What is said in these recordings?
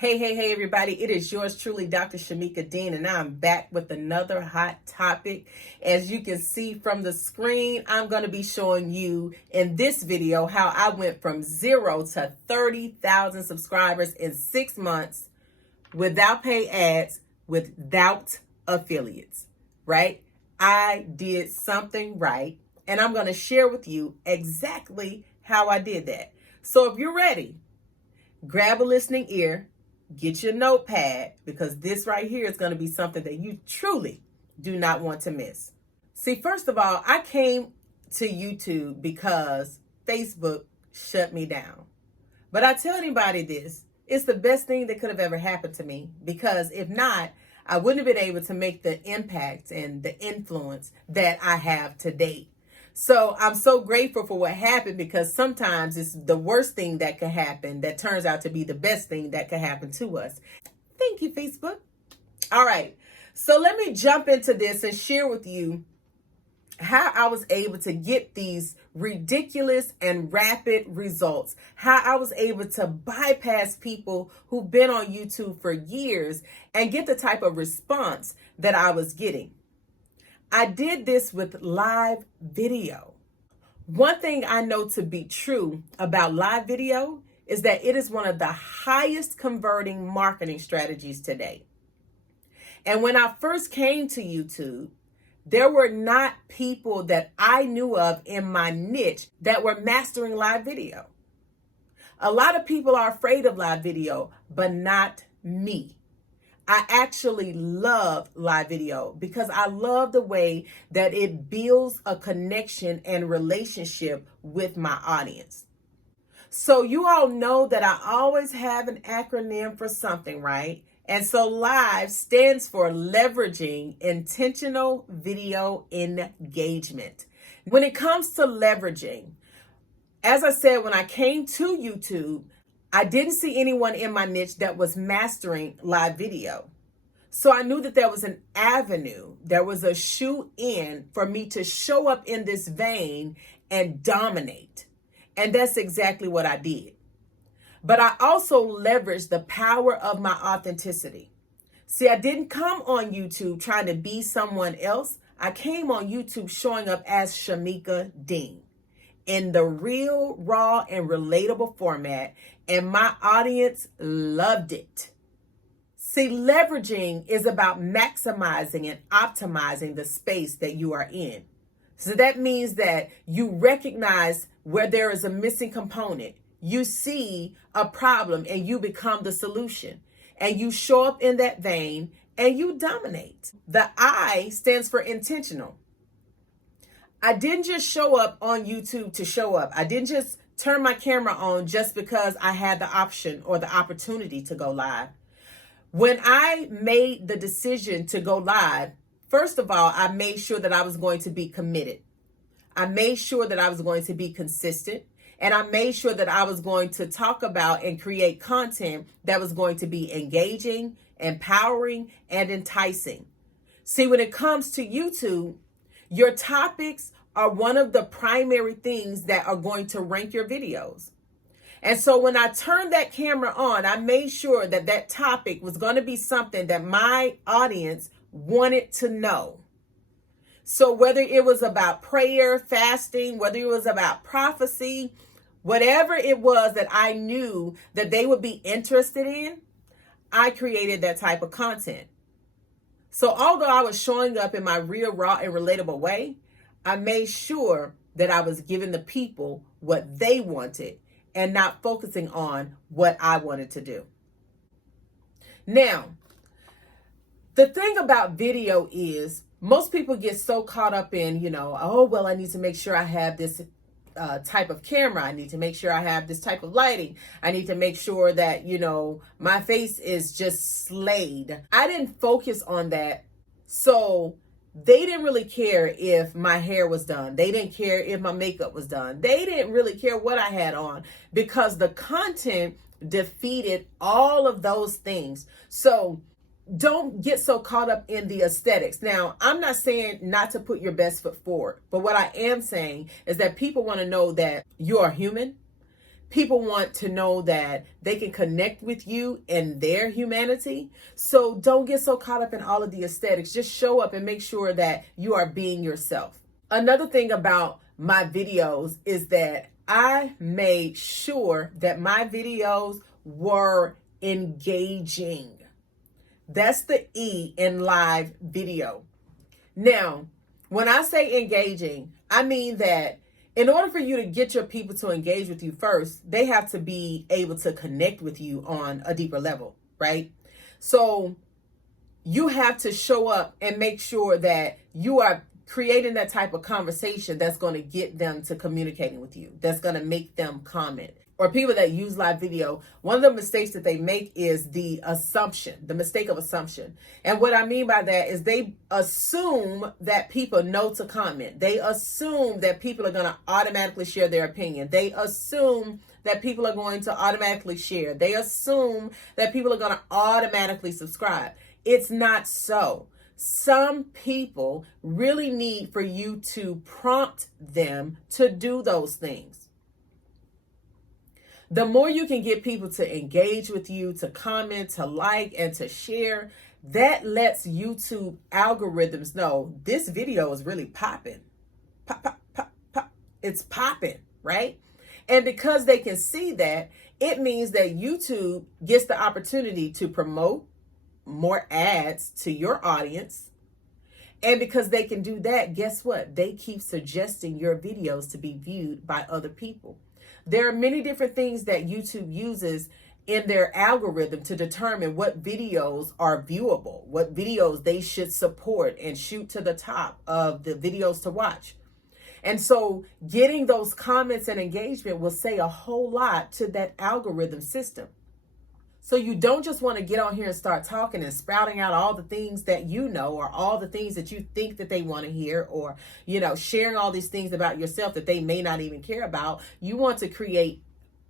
Hey, everybody. It is yours truly, Dr. Shamika Dean, and I'm back with another hot topic. As you can see from the screen, I'm going to be showing you in this video how I went from 0 to 30,000 subscribers in 6 months without pay ads, without affiliates, right? I did something right, and I'm going to share with you exactly how I did that. So if you're ready, grab a listening ear, get your notepad, because this right here is going to be something that you truly do not want to miss. See, first of all, I came to YouTube because Facebook shut me down. But I tell anybody this, it's the best thing that could have ever happened to me, because if not, I wouldn't have been able to make the impact and the influence that I have to date. So I'm so grateful for what happened, because sometimes it's the worst thing that could happen that turns out to be the best thing that could happen to us. Thank you, Facebook. All right. So let me jump into this and share with you how I was able to get these ridiculous and rapid results, how I was able to bypass people who've been on YouTube for years and get the type of response that I was getting. I did this with live video. One thing I know to be true about live video is that it is one of the highest converting marketing strategies today. And when I first came to YouTube, there were not people that I knew of in my niche that were mastering live video. A lot of people are afraid of live video, but not me. I actually love live video because I love the way that it builds a connection and relationship with my audience. So you all know that I always have an acronym for something, right? And so LIVE stands for leveraging intentional video engagement. When it comes to leveraging, as I said, when I came to YouTube, I didn't see anyone in my niche that was mastering live video. So I knew that there was an avenue, there was a shoe in for me to show up in this vein and dominate. And that's exactly what I did. But I also leveraged the power of my authenticity. See, I didn't come on YouTube trying to be someone else. I came on YouTube showing up as Shamika Dean in the real, raw, and relatable format, and my audience loved it. See, leveraging is about maximizing and optimizing the space that you are in. So that means that you recognize where there is a missing component. You see a problem and you become the solution. And you show up in that vein and you dominate. The I stands for intentional. I didn't just show up on YouTube to show up. I didn't just turn my camera on just because I had the option or the opportunity to go live. When I made the decision to go live, first of all, I made sure that I was going to be committed. I made sure that I was going to be consistent. And I made sure that I was going to talk about and create content that was going to be engaging, empowering, and enticing. See, when it comes to YouTube, your topics are one of the primary things that are going to rank your videos. And so when I turned that camera on, I made sure that that topic was going to be something that my audience wanted to know. So whether it was about prayer, fasting, whether it was about prophecy, whatever it was that I knew that they would be interested in, I created that type of content. So although I was showing up in my real, raw, and relatable way, I made sure that I was giving the people what they wanted and not focusing on what I wanted to do. Now, the thing about video is most people get so caught up in, oh, well, I need to make sure I have this type of camera. I need to make sure I have this type of lighting. I need to make sure that, my face is just slayed. I didn't focus on that. So they didn't really care if my hair was done. They didn't care if my makeup was done. They didn't really care what I had on, because the content defeated all of those things. So don't get so caught up in the aesthetics. Now, I'm not saying not to put your best foot forward, but what I am saying is that people want to know that you are human, People want to know that they can connect with you in their humanity. So don't get so caught up in all of the aesthetics. Just show up and make sure that you are being yourself. Another thing about my videos is that I made sure that my videos were engaging. That's the E in live video. Now, when I say engaging, I mean that in order for you to get your people to engage with you first, they have to be able to connect with you on a deeper level, right? So you have to show up and make sure that you are creating that type of conversation that's going to get them to communicating with you, that's going to make them comment. Or people that use live video, one of the mistakes that they make is the mistake of assumption. And what I mean by that is they assume that people know to comment. They assume that people are going to automatically share their opinion. They assume that people are going to automatically share. They assume that people are going to automatically subscribe. It's not so. Some people really need for you to prompt them to do those things. The more you can get people to engage with you, to comment, to like, and to share, that lets YouTube algorithms know this video is really popping. Pop, pop, pop, pop. It's popping, right? And because they can see that, it means that YouTube gets the opportunity to promote more ads to your audience. And because they can do that, guess what? They keep suggesting your videos to be viewed by other people. There are many different things that YouTube uses in their algorithm to determine what videos are viewable, what videos they should support and shoot to the top of the videos to watch. And so getting those comments and engagement will say a whole lot to that algorithm system. So you don't just want to get on here and start talking and spouting out all the things that you know, or all the things that you think that they want to hear, or, sharing all these things about yourself that they may not even care about. You want to create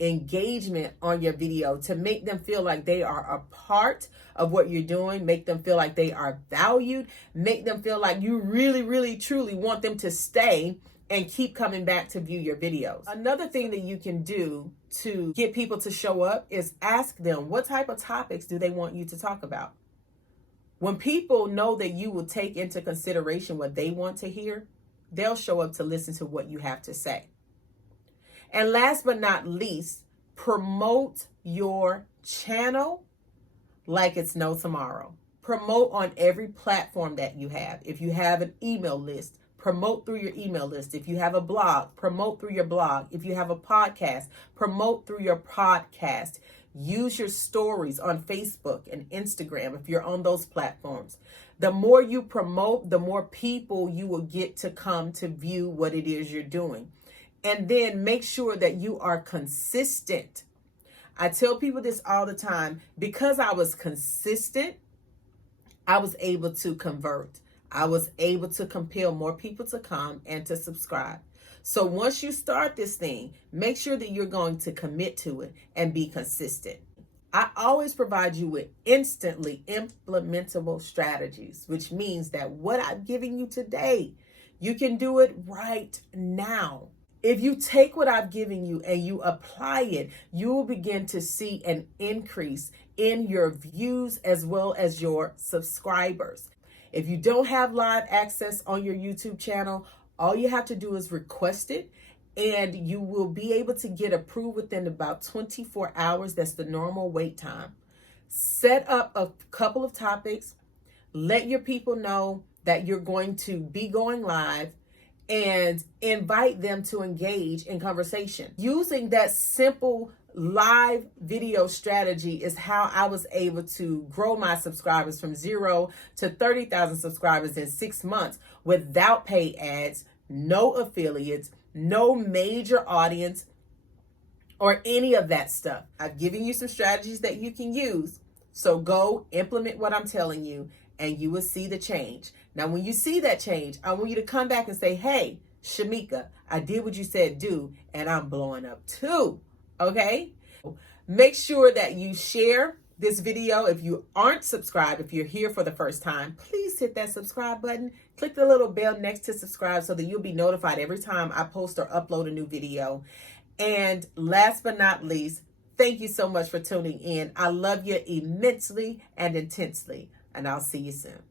engagement on your video to make them feel like they are a part of what you're doing, make them feel like they are valued, make them feel like you really, really, truly want them to stay and keep coming back to view your videos. Another thing that you can do to get people to show up is ask them, what type of topics do they want you to talk about? When people know that you will take into consideration what they want to hear, they'll show up to listen to what you have to say. And last but not least, promote your channel like it's no tomorrow. Promote on every platform that you have. If you have an email list, promote through your email list. If you have a blog, promote through your blog. If you have a podcast, promote through your podcast. Use your stories on Facebook and Instagram if you're on those platforms. The more you promote, the more people you will get to come to view what it is you're doing. And then make sure that you are consistent. I tell people this all the time. Because I was consistent, I was able to convert. I was able to compel more people to come and to subscribe. So once you start this thing, make sure that you're going to commit to it and be consistent. I always provide you with instantly implementable strategies, which means that what I'm giving you today, you can do it right now. If you take what I've given you and you apply it, you will begin to see an increase in your views as well as your subscribers. If you don't have live access on your YouTube channel, all you have to do is request it, and you will be able to get approved within about 24 hours. That's the normal wait time. Set up a couple of topics. Let your people know that you're going to be going live, and invite them to engage in conversation. Using that simple live video strategy is how I was able to grow my subscribers from 0 to 30,000 subscribers in 6 months without paid ads, no affiliates, no major audience, or any of that stuff. I've given you some strategies that you can use. So go implement what I'm telling you, and you will see the change. Now, when you see that change, I want you to come back and say, hey, Shamika, I did what you said do, and I'm blowing up too. Okay? Make sure that you share this video. If you aren't subscribed, if you're here for the first time, please hit that subscribe button. Click the little bell next to subscribe so that you'll be notified every time I post or upload a new video. And last but not least, thank you so much for tuning in. I love you immensely and intensely, and I'll see you soon.